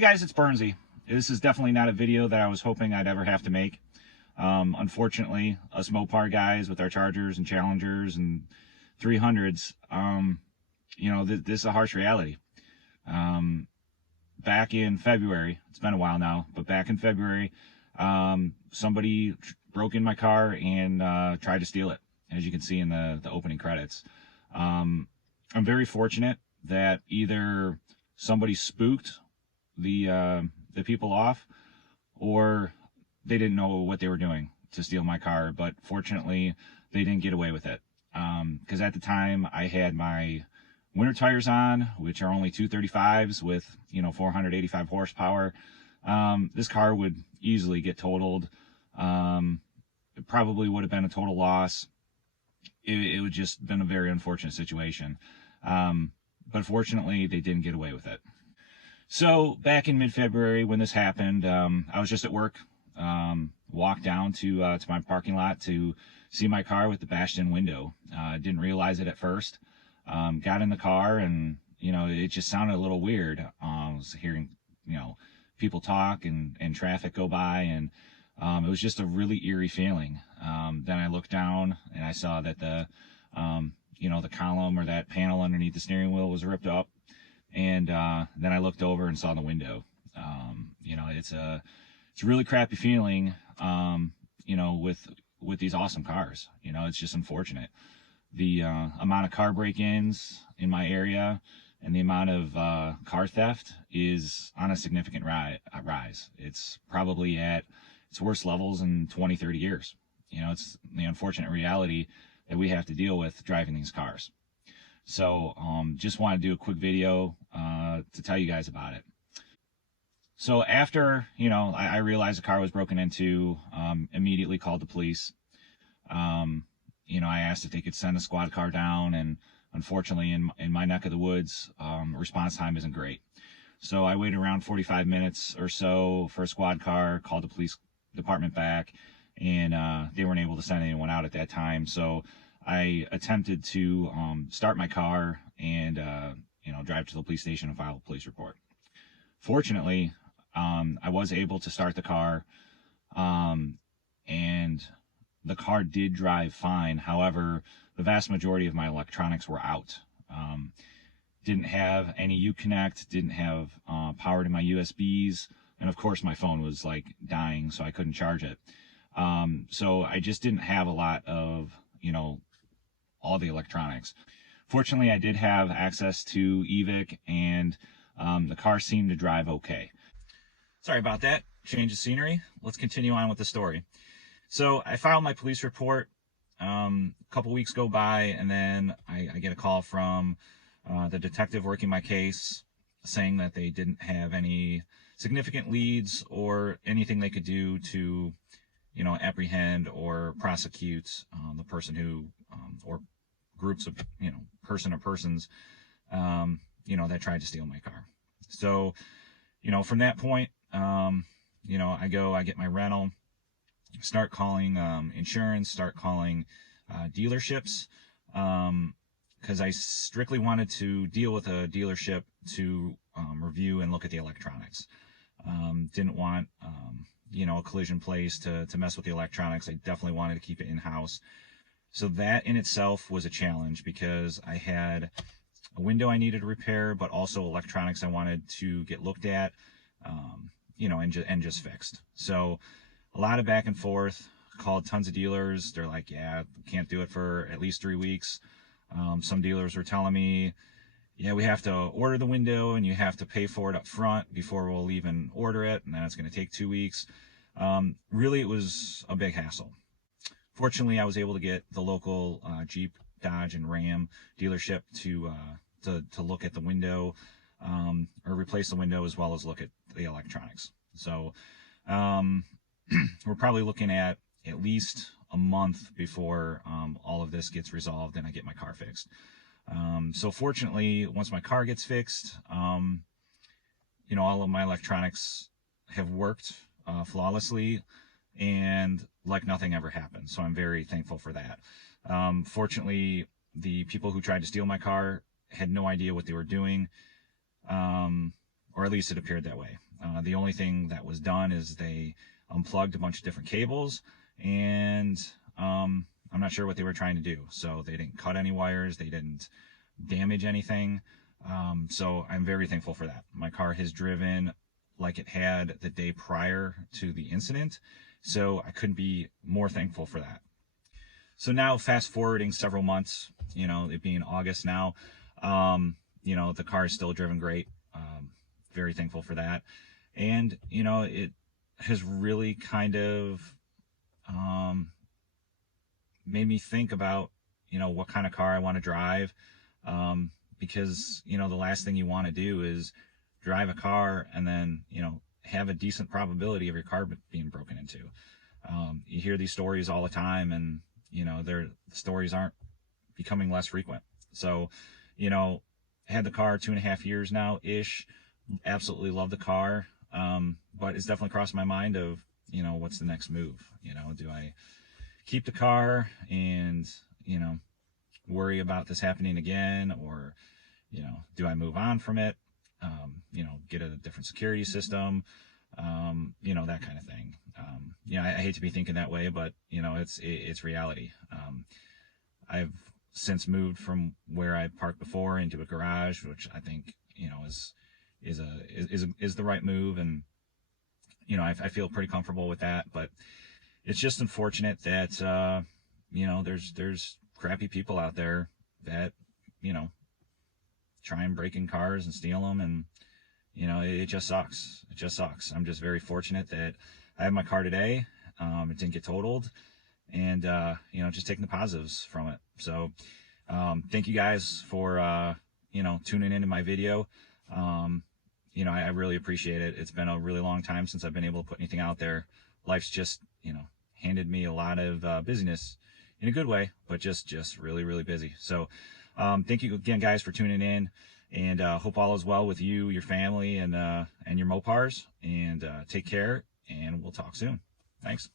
Hey guys, it's Bernsey. This is definitely not a video that I was hoping I'd ever have to make. Unfortunately, us Mopar guys with our Chargers and Challengers and 300s, this is a harsh reality. Back in February, it's been a while now, but back in February, somebody broke in my car and tried to steal it, as you can see in the opening credits. I'm very fortunate that either somebody spooked the people off, or they didn't know what they were doing to steal my car. But fortunately, they didn't get away with it, because at the time I had my winter tires on, which are only 235s with 485 horsepower. This car would easily get totaled. It probably would have been a total loss. It would just been a very unfortunate situation. But fortunately, they didn't get away with it. So back in mid-February when this happened, I was just at work, walked down to my parking lot to see my car with the bashed-in window. Didn't realize it at first. Got in the car, and it just sounded a little weird. I was hearing people talk and traffic go by, and it was just a really eerie feeling. Then I looked down and I saw that the column, or that panel underneath the steering wheel, was ripped up. And then I looked over and saw the window. It's a really crappy feeling, with these awesome cars. It's just unfortunate. The amount of car break-ins in my area and the amount of car theft is on a significant rise. It's probably at its worst levels in 20, 30 years. It's the unfortunate reality that we have to deal with driving these cars. So just want to do a quick video to tell you guys about it. So after, I realized the car was broken into, immediately called the police. I asked if they could send a squad car down, and unfortunately in my neck of the woods, response time isn't great. So I waited around 45 minutes or so for a squad car, called the police department back, and they weren't able to send anyone out at that time. So I attempted to start my car and drive to the police station and file a police report. Fortunately, I was able to start the car, and the car did drive fine. However, the vast majority of my electronics were out. Didn't have any Uconnect, didn't have power to my USBs, and of course my phone was like dying, so I couldn't charge it. So I just didn't have a lot of all the electronics. Fortunately, I did have access to EVIC, and the car seemed to drive okay. Sorry about that. Change of scenery. Let's continue on with the story. So I filed my police report. A couple weeks go by, and then I get a call from the detective working my case, saying that they didn't have any significant leads or anything they could do to apprehend or prosecute the person who, or groups of, person or persons, that tried to steal my car. So, from that point, I get my rental, start calling insurance, start calling dealerships, because I strictly wanted to deal with a dealership to review and look at the electronics. Didn't want a collision place to mess with the electronics. I definitely wanted to keep it in-house. So that in itself was a challenge, because I had a window I needed to repair, but also electronics I wanted to get looked at, and just fixed. So a lot of back and forth, called tons of dealers. They're like, yeah, can't do it for at least 3 weeks. Some dealers were telling me, yeah, we have to order the window and you have to pay for it up front before we'll even order it, and then it's going to take 2 weeks. Really, it was a big hassle. Fortunately, I was able to get the local Jeep, Dodge, and Ram dealership to look at the window, or replace the window, as well as look at the electronics. So we're probably looking at least a month before all of this gets resolved and I get my car fixed. So fortunately, once my car gets fixed, all of my electronics have worked flawlessly, and like nothing ever happened. So I'm very thankful for that. Fortunately, the people who tried to steal my car had no idea what they were doing, or at least it appeared that way. The only thing that was done is they unplugged a bunch of different cables, and I'm not sure what they were trying to do. So they didn't cut any wires, they didn't damage anything. So I'm very thankful for that. My car has driven like it had the day prior to the incident, so I couldn't be more thankful for that. So now, fast forwarding several months, it being August now, the car is still driven great. Very thankful for that. And, it has really kind of made me think about, what kind of car I want to drive. Because, the last thing you want to do is drive a car and then, have a decent probability of your car being broken into. You hear these stories all the time, and, the stories aren't becoming less frequent. So, I had the car 2.5 years now-ish. Absolutely love the car. But it's definitely crossed my mind of, what's the next move? Do I keep the car and, worry about this happening again? Or, do I move on from it? Get a different security system, that kind of thing. I hate to be thinking that way, but, it's reality. I've since moved from where I parked before into a garage, which I think, is the right move. And, I feel pretty comfortable with that, but it's just unfortunate that, there's crappy people out there that, try and break in cars and steal them. And, it just sucks. It just sucks. I'm just very fortunate that I have my car today. It didn't get totaled, and, just taking the positives from it. So, thank you guys for, tuning into my video. I really appreciate it. It's been a really long time since I've been able to put anything out there. Life's just, handed me a lot of busyness in a good way, but just really, really busy. So, thank you again, guys, for tuning in, and hope all is well with you, your family, and your Mopars. And take care, and we'll talk soon. Thanks.